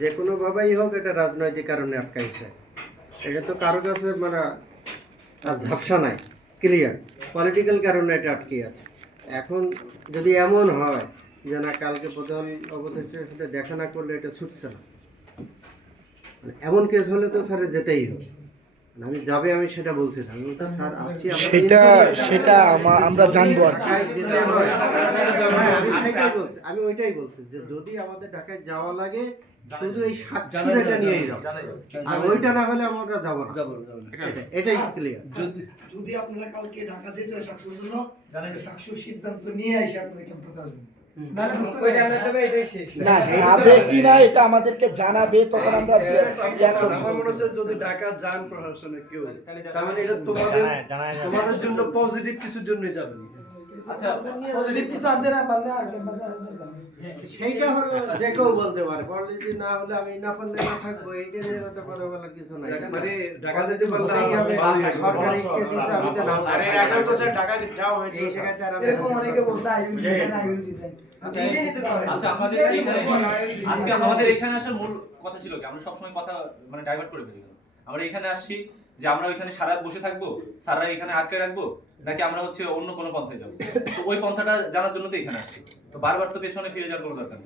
যে কোনো ভাবেই হোক এটা রাজনৈতিক কারণে আটকাইছে। এটা তো কারো কাছে মানে আর ঝাপসা নাই, ক্লিয়ার পলিটিক্যাল কারণে এটা আটকে আছে। এখন যদি এমন হয় যে না কালকে প্রধান উপদেষ্টার সাথে দেখা না করলে এটা ছুটছে না, মানে এমন কেস হলে তো স্যার যেতেই হবে। আমি যাবে আমি সেটা বলছি না, আমি বলতে স্যার আছি সেটা সেটা আমরা জানবো আর কি। যেতে হয়। হ্যাঁ, আমি সেটাই বলছি, আমি ওইটাই বলছি যে যদি আমাদের ঢাকায় যাওয়া লাগে শুধু এই সাক্ষীটা নিয়েই যাবো, আর ওইটা না হলে আমরা যাবো না। এটাই ক্লিয়ার। যদি আপনারা কালকে ঢাকা যেতে হয় সাক্ষীর জন্য, সাক্ষীর সিদ্ধান্ত নিয়ে এসে আপনাদের ক্যাম্পাসে আসবেন। না যাবে কিনা এটা আমাদেরকে জানাবে, তখন আমরা আমার মনে হচ্ছে যদি ঢাকা যান প্রশাসনে কেউ, তার মানে এটা তোমাদের জন্য পজিটিভ কিছুর জন্যই যাবেন। আচ্ছা, পজিটিভ কিছু আনতে না পারলে আর ক্যাম্পাসে সেইটা হলো যে কেউ বলতে পারে, পলিসি না হলে আমি না পারলে না থাকবো, এইটা নিয়ে কথা বলার কিছু নাই। মানে ঢাকা যেতে পারলে সরকারি স্টেজ হিসেবে আমি তো নাম আরে আগেও তো স্যার ঢাকা যাওয়া হয়েছে। এই জায়গাতে আর আমি এরকম অনেকে বলছে আইউল ডিজাইন আচ্ছা আমাদের এখানে আজকে আমাদের এখানে আসার মূল কথা ছিল কি, আমরা সবসময় কথা মানে ডাইভার্ট করে ফেলি। আমরা এখানে আসছি যে আমরা ওইখানে সারা রাত বসে থাকবো, স্যাররা এখানে আটকে রাখবো, নাকি আমরা হচ্ছে অন্য কোনো পন্থায় যাবো। তো ওই পন্থাটা জানার জন্য তো এখানে আসছি। তো বারবার তো পেছনে ফিরে যাওয়ার কোনো দরকার নেই।